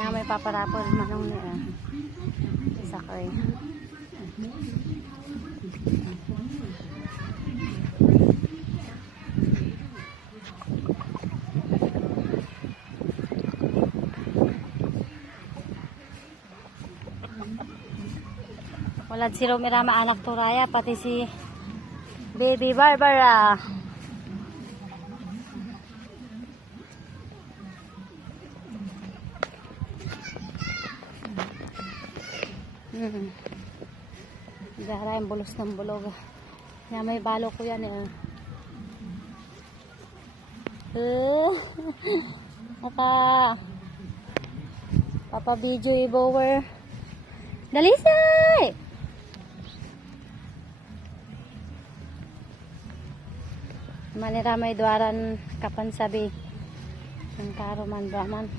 Nga may paparapol manong niya. Sakay. Walad si Romirama anak Turaya, pati si Baby Barbara. Gara yung bulos ng bulog. Yan, may balo ko yan eh. Papa BJ Bower. Dalisay! Manira may duaran kapan sabi ng karuman braman.